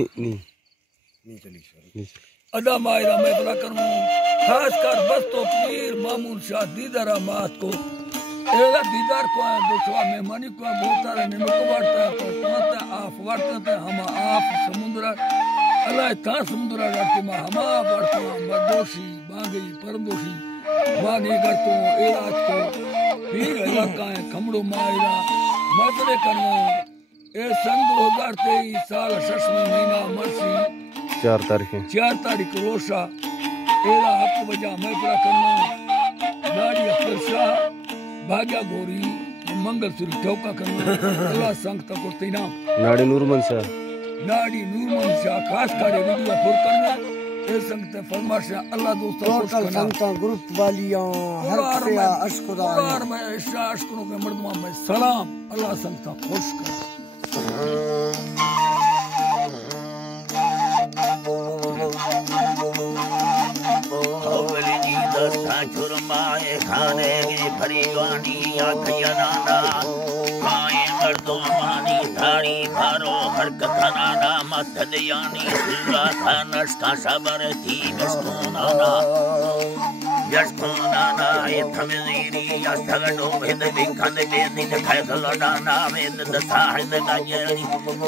नहीं नहीं चली अदा मायरा मैं बड़ा करूं खास कर बस तो पीर मामून शाह दीदार मात को एला दीदार को दुश्वा मेहमानी को बहुत सारे निमक वाटता तो तुम्हारे आप वाटते हम आप समुद्र अल्लाह ता समुद्र राती में हम वाटते बदोशी बांगी परदोशी बांगी करतो एलाज को पीर इलाका है खमड़ो मायरा मसले करना ए सन 2023 साल 6 महीना मरसी 4 तारीख रोशा एरा हक वजह मैं पूरा करना नाड़ी अफसर शाह भाग्या गोरी मंगल सूरी ठोका करना अल्लाह संग तक तीना नाड़ी नूरमन शाह खास करे वीडियो फुर करना ए संग ते फरमाश अल्लाह दोस्तों टोटल संगता ग्रुप वालियां हर किया अशकुरा और मैं इशा अशकुरों के मर्दमा में सलाम अल्लाह संगता खुश कर चुरमाए खाने की परिवानी या खयाना खाए मर्दों मानी थारी भारो हर कथनाना मत दयानी सुरा था नष्टा सबर थी यस्कोनाना ये थमेरी या सगडो भेद बिखंद बेनी दिखाए गलडाना वेद दसाहिद गायरी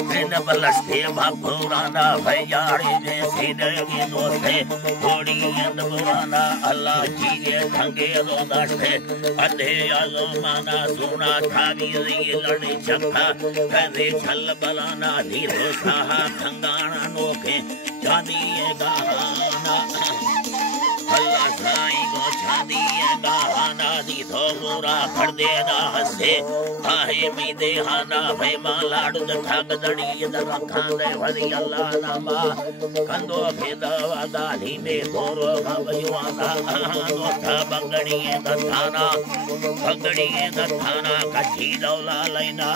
बिन बलस्ते भापुराना भयारी जे सीधे दोस्ते थोड़ी अंद बुराना अल्लाह की ये ठंगे दो दास्ते अधे आजो माना सुना थावी री लड़ी चक्का कदे छल बलाना धीरो साहा खंगाना नोखे चांदी ये गाना अल्लाह साईं को चांदी गाना दी तो पूरा कर देना हसे आहे मी देहाना भई मां लाडू ठग दड़ी दरखा दे वदी अल्लाह नामा कंदो के दवा गाली में गोरो भयुआना दोथा बंगड़ी दथाना कच्ची दौला लेना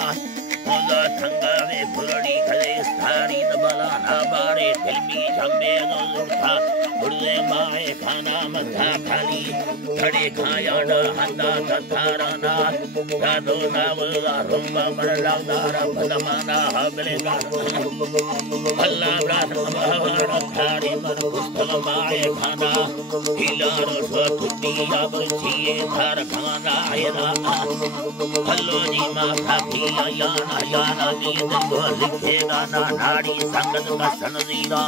ओला थंगा वे फुलड़ी खले स्थारी दबलाना बारे फिल्मी झंबे उठा उड़े माए खाना मथा खाली खड़े खाया न हंदा तथाराना राधो नावला रुंबा मरलादार भलमाना हबले का अल्लाह ब्राह्मण खारी मन पुस्तक माए खाना हिलारो स्वतुती अब छिए धार खाना आयरा हल्लो जी मा खाकी याना गीत को लिखेगा ना नाड़ी संगत का सनजीरा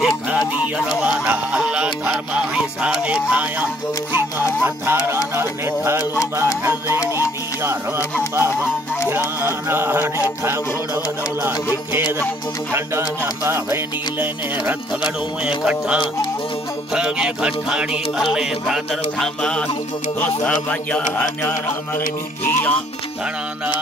देखा दी रवाना अल्लाह धर्मा हिसाबे खाया सीमा कथाराना ने थालुबा नजरेनी दिया रवा गिराना ने था घोड़ो दौला दिखेद ठंडा गंबा वेनी लेने रथ गड़ुए कट्ठा भागे खटखाड़ी भले ब्रादर थामा दोसा बजा न्यारा मरे निठिया गणाना